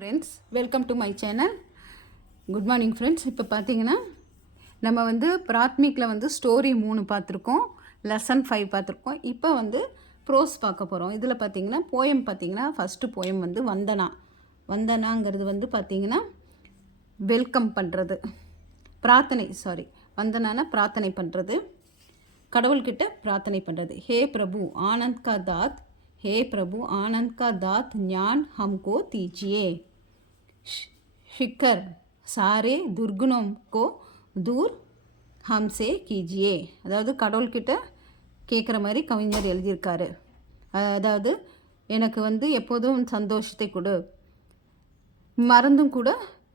Friends, welcome to my channel. Good morning friends. இப்போ பார்த்தீங்கன்னா நம்ம வந்து பிராத்மிக்கில் ஸ்டோரி 3 பார்த்துருக்கோம், லெசன் 5 பார்த்துருக்கோம். இப்போ ப்ரோஸ் பார்க்க போகிறோம். இதில் பார்த்தீங்கன்னா போயம் பார்த்தீங்கன்னா ஃபஸ்ட்டு போயம் வந்தனாங்கிறது பார்த்தீங்கன்னா வெல்கம் பண்ணுறது, வந்தனானா பிரார்த்தனை பண்ணுறது, கடவுள்கிட்ட பிரார்த்தனை பண்ணுறது. ஹே பிரபு ஆனந்த் கா தாத், हे प्रभु आनंद का दात ज्ञान हमको दीजिए, शिखर सारे दुर्गुणों को दूर हमसे कीजिए. அதாவது கடவுள்கிட்ட கேட்குற மாதிரி கவிஞர் எழுதியிருக்காரு. அதாவது எனக்கு எப்போதும் சந்தோஷத்தை கொடு, மறந்தும் கூட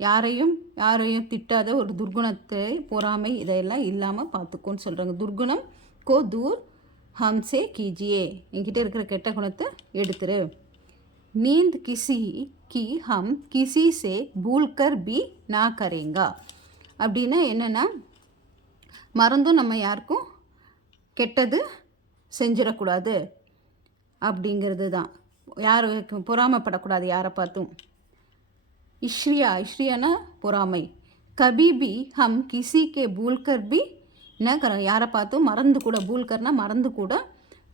யாரையும் திட்டாத ஒரு துர்குணத்தை, பொறாமை இதையெல்லாம் இல்லாமல் பார்த்துக்கோன்னு சொல்கிறாங்க. துர்குணம் கோ தூர் हमसे कीजिए, என்கிட்ட இருக்கிற கெட்ட குணத்தை எடுத்துரு. नींद किसी की हम किसी से भूल कर भी ना करेंगा. அப்படின்னா என்னென்னா, மறந்தும் நம்ம யாருக்கும் கெட்டது செஞ்சிடக்கூடாது அப்படிங்கிறது தான். யாருக்கும் பொறாமைப்படக்கூடாது, யாரை பார்த்தும். இஷ்ரியானா பொறாமை. கபி பி ஹம் கிசி கே பூல் கர் பி என்ன யாரை பார்த்தும் மறந்து கூட, பூல்கர்னா மறந்து கூட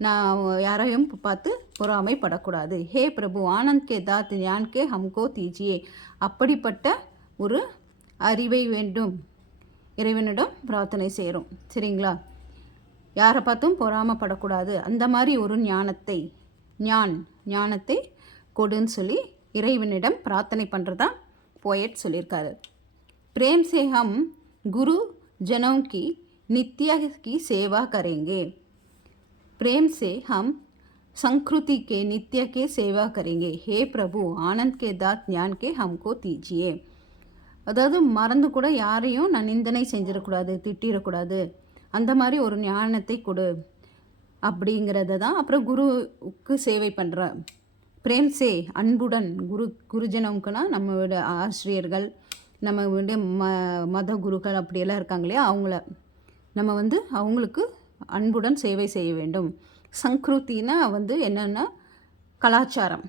நான் யாரையும் பார்த்து பொறாமைப்படக்கூடாது. ஹே பிரபு ஆனந்த் கே தாத் ஞான் கே ஹம்கோ தீஜியே. அப்படிப்பட்ட ஒரு அறிவை வேண்டும், இறைவனிடம் பிரார்த்தனை செய்கிறோம். சரிங்களா? யாரை பார்த்தும் பொறாமைப்படக்கூடாது, அந்த மாதிரி ஒரு ஞானத்தை கொடுன்னு சொல்லி இறைவனிடம் பிரார்த்தனை பண்ணுறதா போயட் சொல்லியிருக்காரு. பிரேம் சே ஹம் குரு जनों की नित्य की सेवा करेंगे. प्रेम से हम संस्कृति के नित्य के सेवा करेंगे. हे प्रभु आनंद के दात ज्ञान के हमको दीजिए. அதாவது மறந்து கூட யாரையும் நான் நிந்தனை செஞ்சிடக்கூடாது, திட்டிடக்கூடாது, அந்த மாதிரி ஒரு ஞானத்தை கொடு அப்படிங்கிறத தான். அப்புறம் குருவுக்கு சேவை பண்ணுற. பிரேம்சே அன்புடன், குருஜனம்க்குனா நம்மளோட ஆசிரியர்கள், நம்ம மத குருக்கள் அப்படியெல்லாம் இருக்காங்க இல்லையா, அவங்கள நம்ம அவங்களுக்கு அன்புடன் சேவை செய்ய வேண்டும். சங்க்ருத்தினா என்னென்னா கலாச்சாரம்.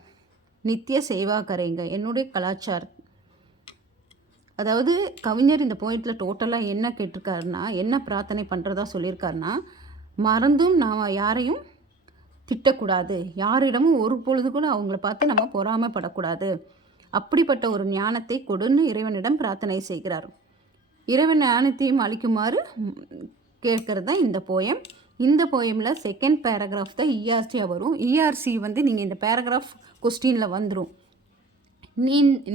நித்திய சேவா கரைங்க, என்னுடைய கலாச்சாரம். அதாவது கவிஞர் இந்த போயத்தில் டோட்டலாக என்ன கேட்டிருக்காருன்னா, என்ன பிரார்த்தனை பண்ணுறதா சொல்லியிருக்காருன்னா, மறந்தும் நாம் யாரையும் திட்டக்கூடாது, யாரிடமும் ஒரு பொழுது கூட அவங்கள பார்த்து நம்ம பொறாமைப்படக்கூடாது, அப்படிப்பட்ட ஒரு ஞானத்தை கொடுன்னு இறைவனிடம் பிரார்த்தனை செய்கிறார். இறைவன் ஞானத்தையும் அளிக்குமாறு கேட்கறது தான் இந்த போயம். இந்த போயமில் செகண்ட் பேராகிராஃப் தான் இஆர்சியாக வரும். இஆர்சி நீங்கள் இந்த பேராகிராஃப் கொஸ்டினில் வந்துடும்.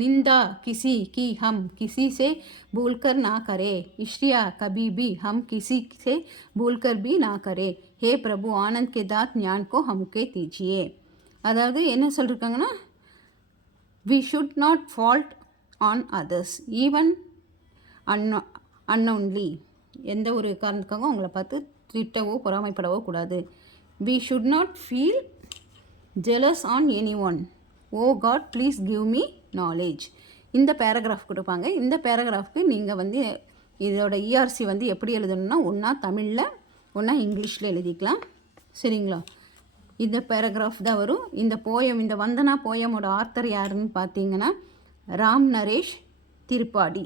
निंदा किसी की हम किसी से भूल कर ना करे, इश्रिया कभी भी हम किसी से भूल कर भी ना करे. हे प्रभु आनंद के दात ज्ञान को हमके दीजिए. அதாவது என்ன சொல்லியிருக்காங்கன்னா, we should not fault on others even unknownly. எந்த ஒரு காரணத்துக்காகவும் அவங்கள பார்த்து திட்டவோ பொறாமைப்படவோ கூடாது. we should not feel jealous on anyone. oh god please give me knowledge. இந்த பேராகிராஃப் கொடுப்பாங்க. இந்த பேராகிராஃப்க்கு நீங்கள் இதோட இஆர்சி எப்படி எழுதணும்னா, ஒன்றா தமிழில் ஒன்றா இங்கிலீஷில் எழுதிக்கலாம். சரிங்களா? இந்த பேராகிராஃப் தான் வரும். இந்த போயம், இந்த வந்தனா போயமோட ஆத்தர் யாருன்னு பார்த்தீங்கன்னா ராம் நரேஷ் திரிபாடி.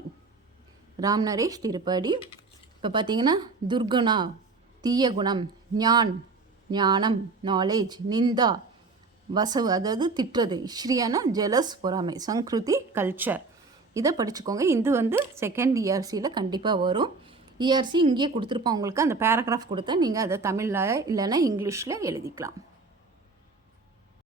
இப்போ பார்த்தீங்கன்னா துர்குணா தீய குணம், ஞானம் நாலேஜ், நிந்தா வசவு அதாவது திட்டுறது, ஸ்ரீயானா ஜெலஸ் பொறாமை, சங்க்ருதி கல்ச்சர். இதை படிச்சுக்கோங்க. இது செகண்ட் இஆர்சியில் கண்டிப்பாக வரும். இஆர்சி இங்கேயே கொடுத்துருப்போம் உங்களுக்கு. அந்த பேராகிராஃப் கொடுத்தா நீங்கள் அதை தமிழில் இல்லைன்னா இங்கிலீஷில் எழுதிக்கலாம்.